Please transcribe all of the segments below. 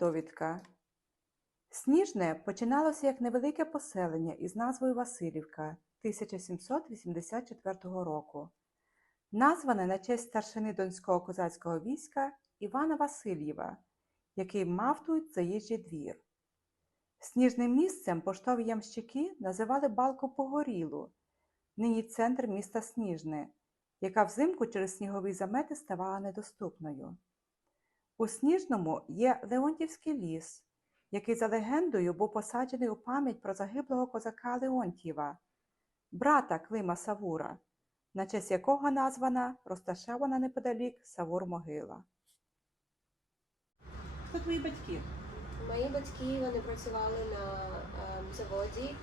довідка. Сніжне починалося як невелике поселення із назвою Василівка 1784 року, назване на честь старшини Донського козацького війська Івана Васильєва, який мав тут заїжджий двір. Сніжним місцем поштові ямщики називали балку Погорілу, нині центр міста Сніжне, яка взимку через снігові замети ставала недоступною. У Сніжному є Леонтівський ліс, який за легендою був посаджений у пам'ять про загиблого козака Леонтіва, брата Клима Савура, на честь якого названа розташована неподалік Савур-могила. Хто твої батьки? Мої батьки вони працювали на ем, заводі е,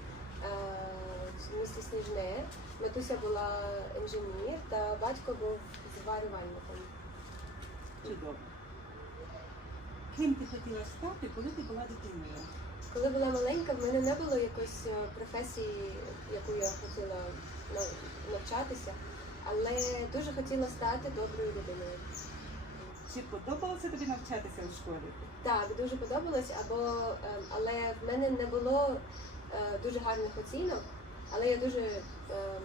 в місті Сніжне. Матуся була інженер, та батько був зварювальником. Чудово. Ким ти хотіла стати, коли ти була дитиною? Коли була маленька, в мене не було якоїсь е, професії, яку я хотіла навчатися, але дуже хотіла стати доброю людиною. Чи подобалося тобі навчатися у школі? Так, дуже подобалось, або ем, але в мене не було е, дуже гарних оцінок, але я дуже ем,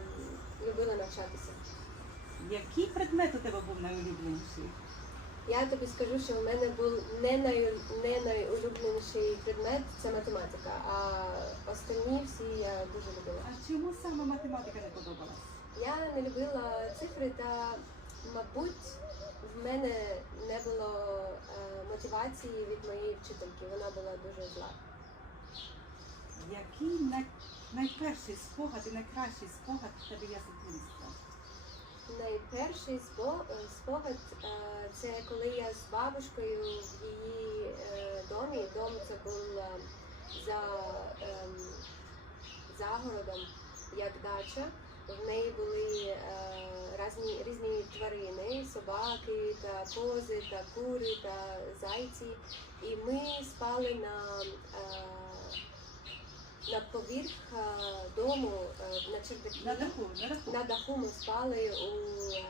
любила навчатися. Який предмет у тебе був найулюбленіший? Я тобі скажу, що у мене був не, най, не найулюбленіший предмет це математика, а остальні всі я дуже любила. А чому саме математика не подобалась? Я не любила цифри та, мабуть, в мене не було е, мотивації від моєї вчительки. Вона була дуже зла. Який най... найперший спогад і найкращий спогад в тебе є з дитинства? Найперший е, спогад е, це коли я з бабушкою в її е, домі. Дом це був за ем, загородом, як дача. В неї були різні, різні тварини, собаки, та кози, та кури, та зайці. І ми спали на, на поверх е, дому е, на чердакі. На даху, на даху, На даху ми спали у е,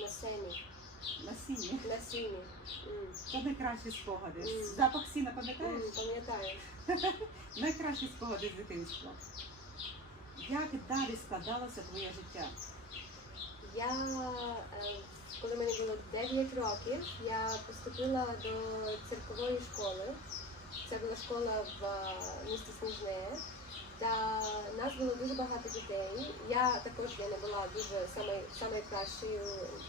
на сені, на сіні. на сіні. Це найкращі спогади. Мгм. Запах сіна пам'ятаєш? М, Пам'ятаю. Найкращі спогади з дитинства. Як далі складалося твоє життя? Я, коли мені було 9 років, я поступила до циркової школи. Це була школа в е, місті Сніжне. Та нас було дуже багато дітей. Я також я не була дуже саме, саме кращою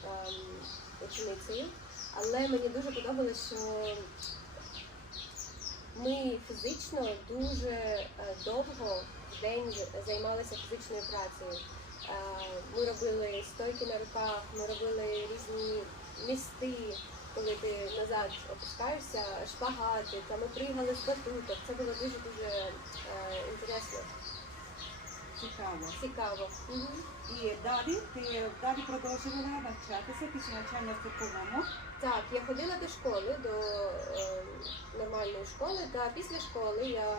ем, ученицею, але мені дуже подобалося, що ми фізично дуже е, довго в день займалися фізичною працею. Е, Ми робили стойки на руках, ми робили різні місти, коли ти назад опускаєшся, шпагати, та ми пригали з батуток. Це було дуже дуже е, інтересно, Цікаво. цікаво. Мгм. І далі ти далі продовжувала навчатися після навчання в цирковому. Так, я ходила до школи, до е, нормальної школи, та після школи я е,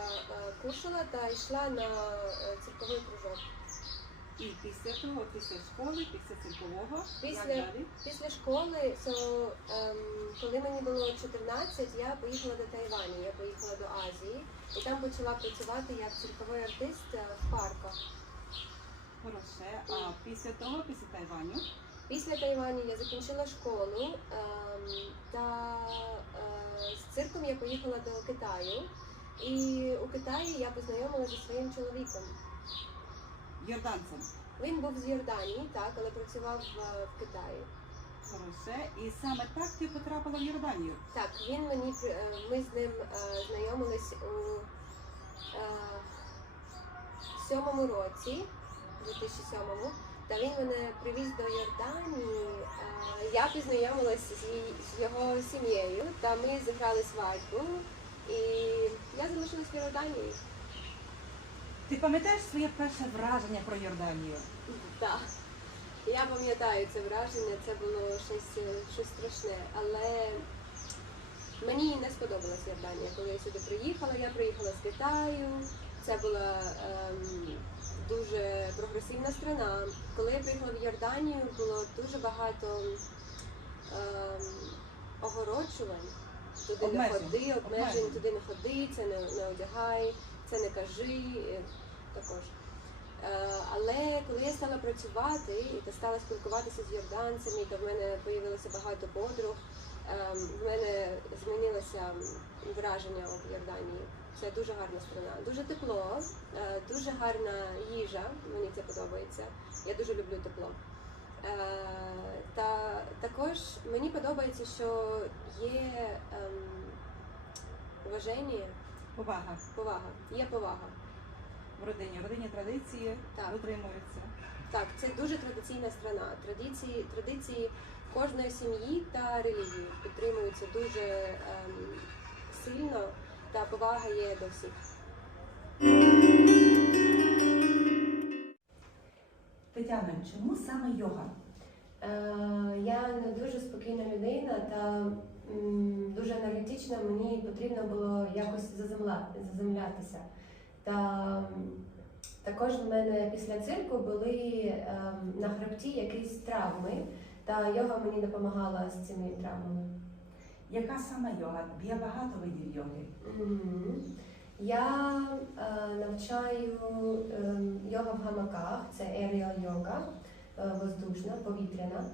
кушала та йшла на е, цирковий кружок. І після того, після школи, після циркового, Після- далі? Після школи, so, ем, коли мені було 14, я поїхала до Тайваню, я поїхала до Азії і там почала працювати як цирковий артист е, в парках. Хороше. А після того, після Тайваню, Після Тайваню я закінчила школу ем, та е, з цирком я поїхала до Китаю. І у Китаї я познайомилася зі своїм чоловіком. Йорданцем. Він був з Йорданії, так, але працював е, в Китаї. Хороше. І саме так ти потрапила в Йорданію. Так, він мені при- е, ми з ним е, знайомились у е, сьомому році, 2007-му. Та він мене привіз до Йорданії. Е, я з, її- з його сім'єю, та ми зіграли свадьбу. І я залишилась в Йорданії. Ти пам'ятаєш своє перше враження про Йорданію? Так. Я пам'ятаю це враження, це було щось, е, щось страшне, але Мені не сподобалась Йорданія. Коли я сюди приїхала, я приїхала з Китаю. Це була ем, дуже прогресивна страна. Коли я приїхала в Йорданію, було дуже багато ем, огороджувань. Туди не ходи, обмежень, Обмежень. туди не ходи, це не, не одягай, це не кажи е, також. Е, Але коли я стала працювати і та стала спілкуватися з йорданцями, то в мене з'явилося багато подруг. ем, В мене змінилося враження об Йорданії. Це дуже гарна страна, дуже тепло, е, дуже гарна їжа. Мені це подобається. Я дуже люблю тепло. Та також мені подобається, що є ем, уваження, Повага повага. Є повага. в родині. В родині традиції Так. дотримуються. Так, це дуже традиційна страна. Традиції, традиції кожної сім'ї та релігії підтримуються дуже ем, сильно, та повага є до всіх. Тетяна, чому саме йога? Е, я не дуже спокійна людина та дуже аналітична. Мені потрібно було якось заземлятися. Та також в мене після цирку були ем, на хребті якісь травми, та йога мені допомагала з цими травмами. Яка саме йога? Є багато видів йоги. Мгм. Я е, навчаю ем, йога в гамаках, це aerial йога, е, воздушна, повітряна.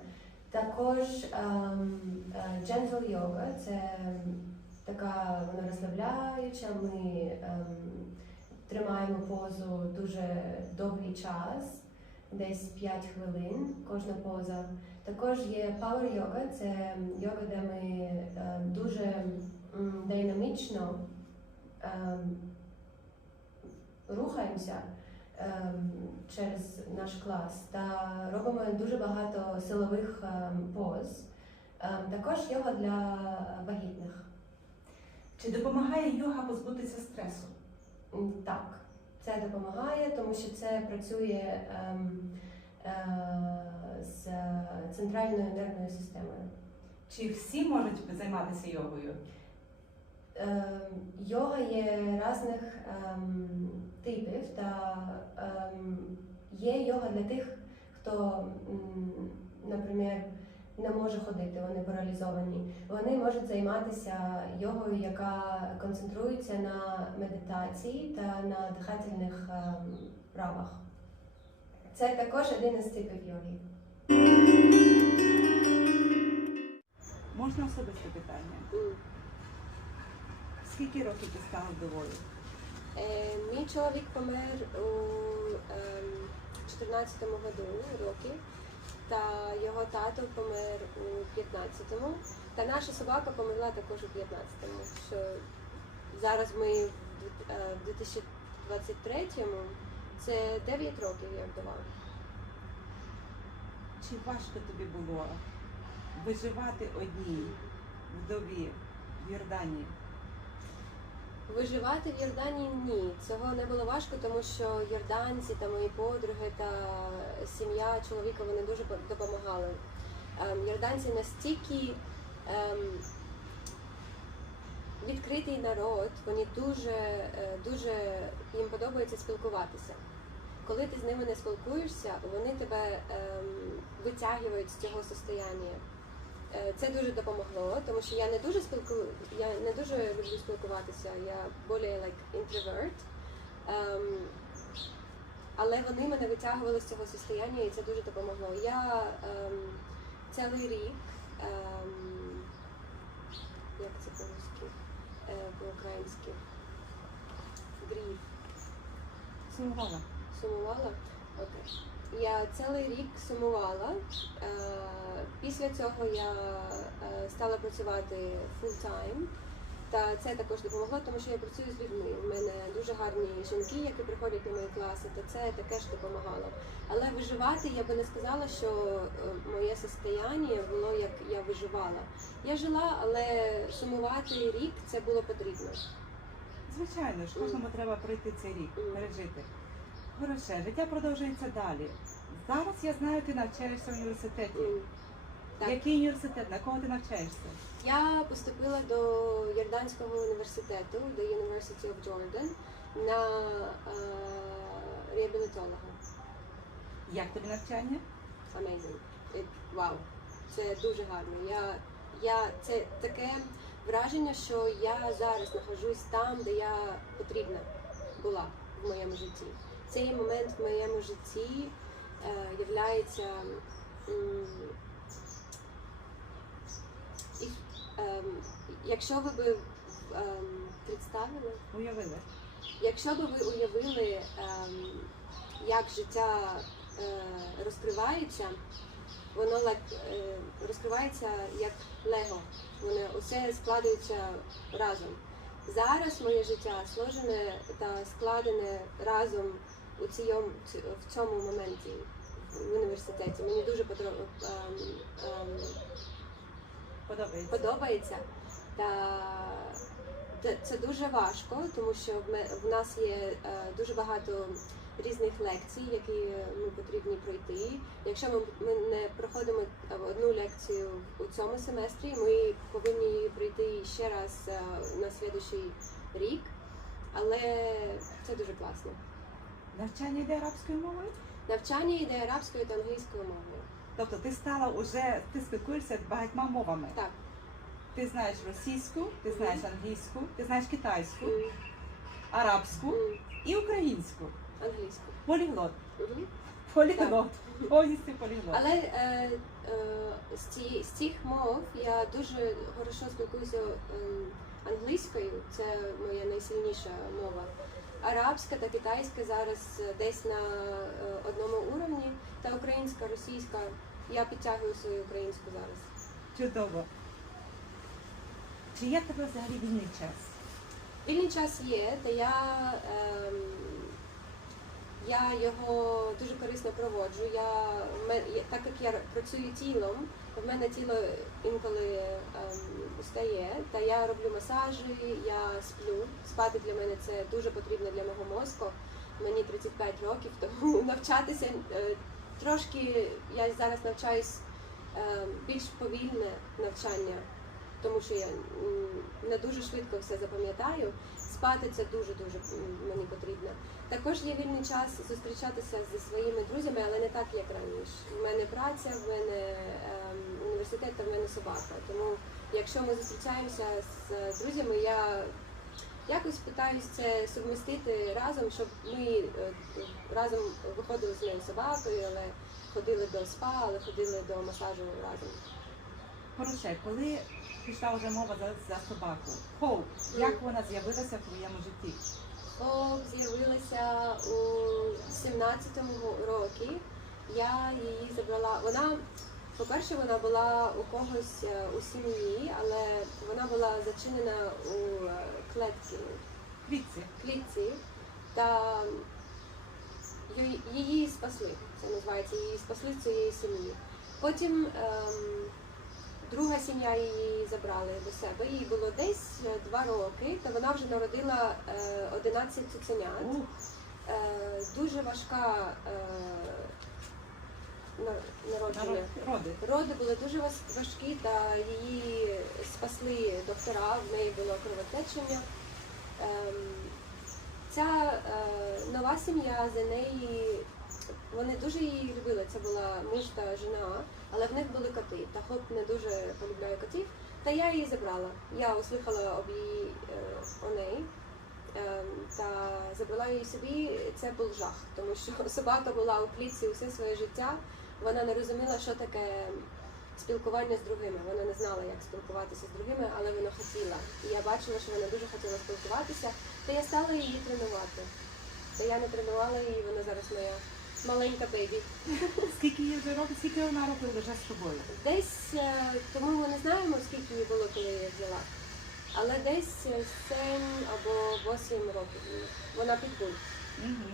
Також ем, е, gentle йога, це така вона розслабляюча. Ми ем, тримаємо позу дуже довгий час, десь 5 хвилин кожна поза. Також є power йога, це йога, де ми ем, дуже динамічно ем, рухаємося ем, через наш клас та робимо дуже багато силових ем, поз. Ем, також йога для вагітних. Чи допомагає йога позбутися стресу? Так, це допомагає, тому що це працює ем, е, з центральною нервною системою. Чи всі можуть займатися йогою? Ем, Йога є різних ем, типів, та ем, є йога для тих, хто, наприклад, не може ходити, вони паралізовані. Вони можуть займатися йогою, яка концентрується на медитації та на дихательних ем, правах. Це також один із типів йоги. Можна особисте питання? Скільки років ти стала вдовою? Е, мій чоловік помер у ем, 14-му году роки, та його тато помер у 15-му, та наша собака померла також у 15-му. Що зараз ми в е, в 2023-му, це 9 років як вдова. Чи важко тобі було виживати одній вдові в Йорданії? Виживати в Йорданії ні. Цього не було важко, тому що йорданці та мої подруги та сім'я чоловіка вони дуже допомагали. Ем, Йорданці настільки ем, відкритий народ, вони дуже, е, дуже їм подобається спілкуватися. Коли ти з ними не спілкуєшся, вони тебе ем, витягують з цього состояння. Е, Це дуже допомогло, тому що я не дуже спілку... я не дуже люблю спілкуватися, я більше like introvert. Ем, але вони мене витягували з цього состояння і це дуже допомогло. Я ем, цілий рік, ем, як це по-русски, е, по-українськи, грів, Сумувала. Сумувала? Окей. Я цілий рік сумувала. Е, Після цього я е, стала працювати full time. Та це також допомогло, тому що я працюю з людьми. У мене дуже гарні жінки, які приходять на мої класи, та це таке ж допомагало. Але виживати я би не сказала, що е, моє состояння було як я виживала. Я жила, але сумувати рік це було потрібно. Звичайно ж, кожному треба пройти цей рік, пережити. Хороше, життя продовжується далі. Зараз я знаю, ти навчаєшся в університеті. Так. Який університет? На кого ти навчаєшся? Я поступила до Йорданського університету, до University of Jordan, на е, реабілітолога. Як тобі навчання? Amazing. It, вау. Це дуже гарно. Я, я, це таке враження, що я зараз знаходжусь там, де я потрібна була в моєму житті. Цей момент в моєму житті е, являється. ем, якщо ви б ем, представили, Уявили? Якщо б ви уявили, як життя е, розкривається, воно е, розкривається як лего. Воно усе складається разом. Зараз моє життя сложене та складене разом у цьому, в цьому моменті в університеті. Мені дуже подро- ем, ем, Подобається? подобається. Та це- дуже важко, тому що в нас є е, дуже багато різних лекцій, які ми потрібні пройти. Якщо ми, не проходимо одну лекцію у цьому семестрі, ми повинні її пройти ще раз е, на слідуючий рік. Але це дуже класно. Навчання йде арабською мовою? Навчання йде арабською та англійською мовою. Тобто ти стала уже, ти спілкуєшся багатьма мовами. Так, Ти знаєш російську, ти знаєш англійську, ти знаєш китайську, арабську і українську. англійську. Поліглот. Поліглот. Повністю поліглот. Але е, е, з, ці, з цих мов я дуже хорошо спілкуюся ем, англійською, це моя найсильніша мова. Арабська та китайська зараз е, десь на е, одному уровні, та українська, російська. Я підтягую свою українську зараз. Чудово. Чи є тебе взагалі вільний час? Вільний час є, та я, ем, я його дуже корисно проводжу. Я- так як я працюю тілом, в мене тіло інколи ем, устає, та я роблю масажі, я сплю. Спати для мене це дуже потрібно для мого мозку. Мені 35 років, тому навчатися е, трошки я зараз навчаюсь ем, більш повільне навчання тому що я не дуже швидко все запам'ятаю. Спати це дуже дуже мені потрібно. Також є вільний час зустрічатися зі своїми друзями, але не так, як раніше. В мене праця, в мене ем, університет та в мене собака. Тому якщо ми зустрічаємося з друзями, я якось питаюсь це совмістити разом, щоб ми е, разом виходили з моєю собакою, але ходили до спа, але ходили до масажу разом. Хороше, коли пішла вже мова за, за собаку, Хоуп, як вона з'явилася в твоєму житті? Фок з'явилася у 17-му році. Я її забрала. Вона, по-перше, вона була у когось е, у сім'ї, але вона була зачинена у е, клетці, Квітці. клітці, та її спасли. Це називається її спасли з цієї сім'ї. Потім ем, друга сім'я її забрали до себе. Їй було десь е, два роки, та вона вже народила е, 11 цуценят. Е, дуже важка е, народження. роди. Роди були дуже важкі, та її спасли доктора, в неї було кровотечення. Ем, Ця е, нова сім'я за неї, вони дуже її любили. Це була муж та жена, але в них були коти. Та хоп не дуже полюбляє котів. Та я її забрала. Я услухала об її е, о неї. Ем, та забрала її собі. Це був жах, тому що собака була у клітці усе своє життя. Вона не розуміла, що таке спілкування з другими. Вона не знала, як спілкуватися з другими, але вона хотіла. І я бачила, що вона дуже хотіла спілкуватися. Та я стала її тренувати. Та я не тренувала її, вона зараз моя маленька бейбі. Скільки їй вже років, скільки вона років вже з тобою? Десь е, тому ми не знаємо, скільки їй було, коли я її взяла. Але десь е, 7 або 8 років. Вона підбуль. Угу.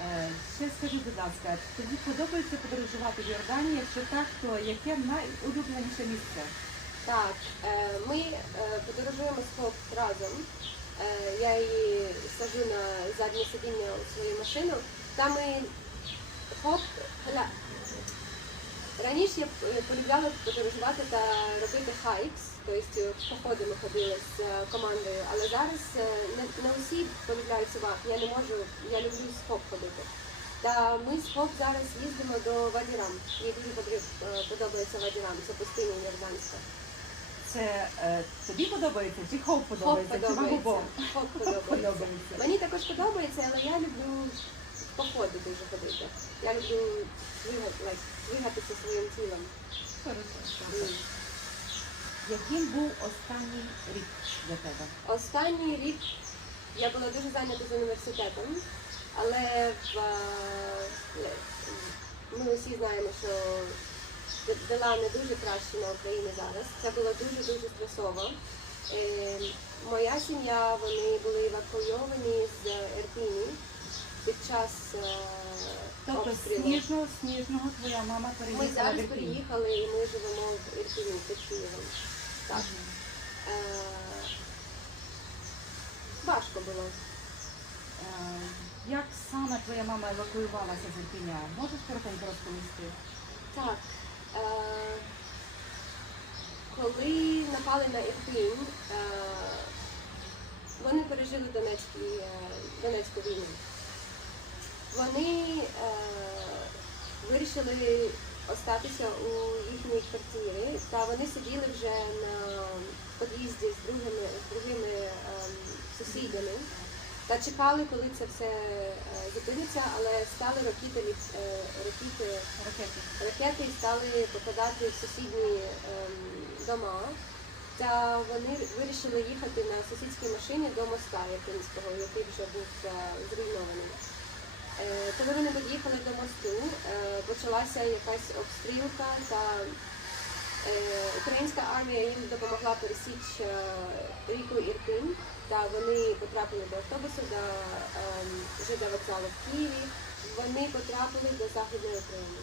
Е, ще скажи, будь ласка, тобі подобається подорожувати в Йорданії? Якщо так, то яке найулюбленіше місце? Так, е, ми е, подорожуємо з Хоп разом. Е, Я її сажу на заднє сидіння у свою машину. Там ми Хоп гля- Раніше я полюбляла подорожувати та робити хайкс, тобто походи ми ходили з е, командою, але зараз е, не, не усі полюбляють собак. Я не можу, я люблю з хоп ходити. Та ми з хоп зараз їздимо до Вадірам. Мені дуже е, подобається Вадірам, це пустиня Йорданська. Це е, тобі подобається чи хоп Хоп подобається? Чи подобається. Хоп Хоп подобається. Мені також подобається, але я люблю походи дуже ходити. Я люблю двигати- двигатися своїм тілом. Хорошо, Яким був останній рік для тебе? Останній рік я була дуже зайнята з університетом, але в, е, ми усі знаємо, що д- дела не дуже кращі на Україні зараз. Це було дуже-дуже стресово. Е, Моя сім'я, вони були евакуйовані з Ірпіні під час е, Тобто обстрілу. сніжного, сніжного твоя мама переїхала в зараз переїхали і ми живемо в Ірпіні під Києвом. Так. Е, важко було. Е, Як саме твоя мама евакуювалася з Ірпіня? Можеш коротенько розповісти? Так. Е, коли напали на Ірпінь, е, вони пережили Донецьку війну. Вони е, вирішили остатися у їхній квартирі, та вони сиділи вже на під'їзді з другими, з другими ем, сусідами та чекали, коли це все е, зупиниться, але стали ракети, е, ракети Ракети. ракети стали попадати в сусідні ем, дома. Та вони вирішили їхати на сусідській машині до моста Якинського, який вже був е, зруйнований. Е, коли вони під'їхали до мосту, е, почалася якась обстрілка, та е, українська армія їм допомогла пересіч ріку Ірпінь, та вони потрапили до автобусу, до ем, ЖД вокзалу в Києві. Вони потрапили до Західної України.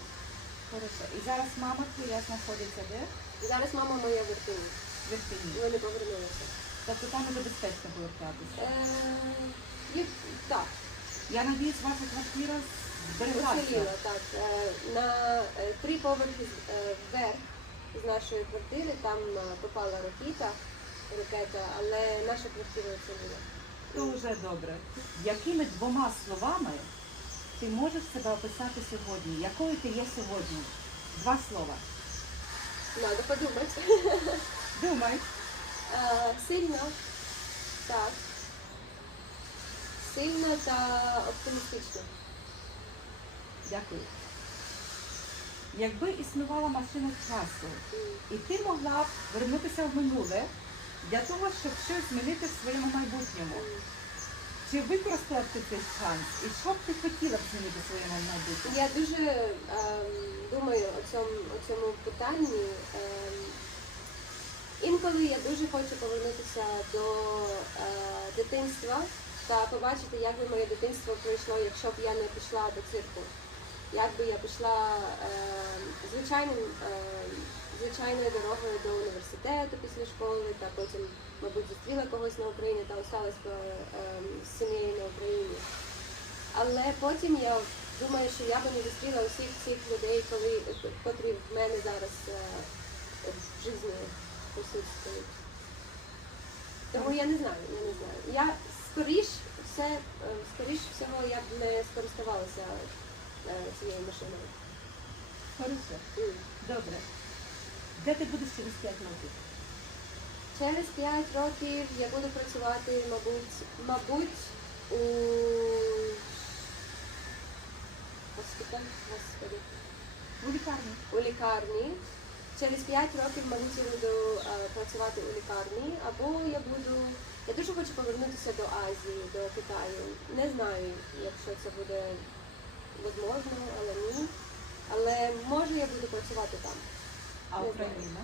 Хорошо. І зараз мама твоя знаходиться де? Зараз мама моя в Ірпіні. В Ірпіні. Вони повернулися. Тобто там уже безпечно повертатися. Е, так, Я надіюсь, ваша квартира збереглася. уціліла, так. Е, на е, три поверхи з- е, вверх з нашої квартири там е, попала ракета, ракета, але наша квартира уціліла. Дуже добре. Якими двома словами ти можеш себе описати сьогодні? Якою ти є сьогодні? Два слова. Надо подумати. Думай. Е, Сильно, так. Сильно та оптимістично. Дякую. Якби існувала машина часу, і ти могла б вернутися в минуле для того, щоб щось змінити в своєму майбутньому, чи використала б ти цей шанс? І що б ти хотіла б змінити в своєму майбутньому? Я дуже ем, думаю о цьому, о цьому питанні. Ем, інколи я дуже хочу повернутися до е, дитинства та побачити, як би моє дитинство пройшло, якщо б я не пішла до цирку. Як би я пішла ем, звичайним, ем, звичайною дорогою до університету після школи, та потім, мабуть, зустріла когось на Україні та осталась ем, з сім'єю на Україні. Але потім я думаю, що я би не зустріла усіх цих людей, коли котрі в мене зараз е, в житті присутствують. Тому я не знаю, я не знаю. Я скоріш все, е, скоріш всього я б не скористувалася е, цією машиною. Хорошо. Добре. Де ти будеш через 5 років? Через 5 років я буду працювати, мабуть, мабуть, у господи. У лікарні. у лікарні. Через 5 років, мабуть, я буду е, працювати у лікарні, або я буду. Я дуже хочу повернутися до Азії, до Китаю. Не знаю, якщо це буде можливо, але ні. Але може я буду працювати там. А Не Україна?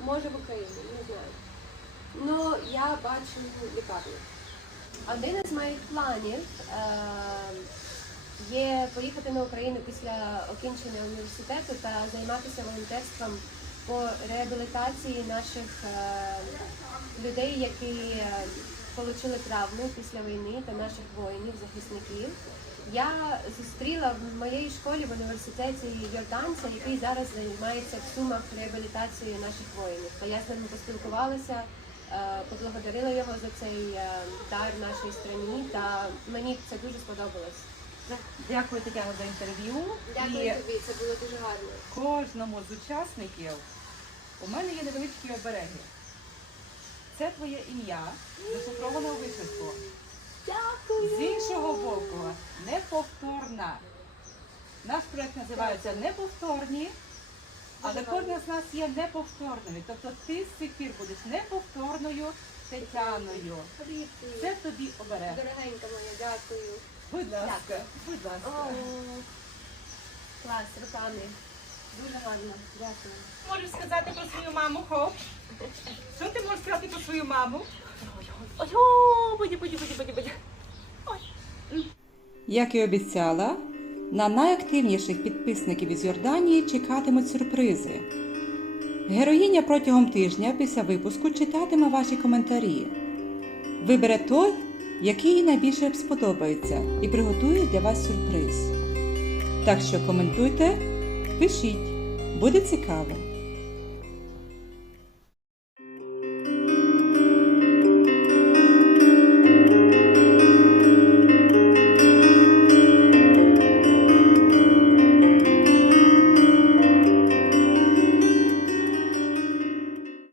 Може в Україні, не знаю. Ну, я бачу лікарню. Один із моїх планів е, є поїхати на Україну після окінчення університету та займатися волонтерством по реабілітації наших е, людей, які е, отримали травми після війни та наших воїнів, захисників. Я зустріла в моїй школі в університеті йорданця, який зараз займається в сумах реабілітацією наших воїнів. То я з ним поспілкувалася, е, поблагодарила його за цей дар нашій країні, та мені це дуже сподобалось. Дякую, Тетяно, за інтерв'ю. Дякую І тобі, це було дуже гарно. кожному з учасників у мене є невеличкі обереги. Це твоє ім'я, зашифроване у вишивку. Дякую. З іншого боку, неповторна. Наш проект називається Неповторні, але кожна з нас є неповторною. Тобто ти з цих пір будеш неповторною Тетяною. Це тобі оберег. Дорогенька моя, дякую. Будь ласка, будь ласка. Клас, руками. Дуже гарно. Дякую. Можеш сказати про свою маму, хоп? Що ти можеш сказати про свою маму? Як і обіцяла, на найактивніших підписників із Йорданії чекатимуть сюрпризи. Героїня протягом тижня після випуску читатиме ваші коментарі. Вибере той, який їй найбільше сподобається, і приготує для вас сюрприз. Так що коментуйте, пишіть, буде цікаво.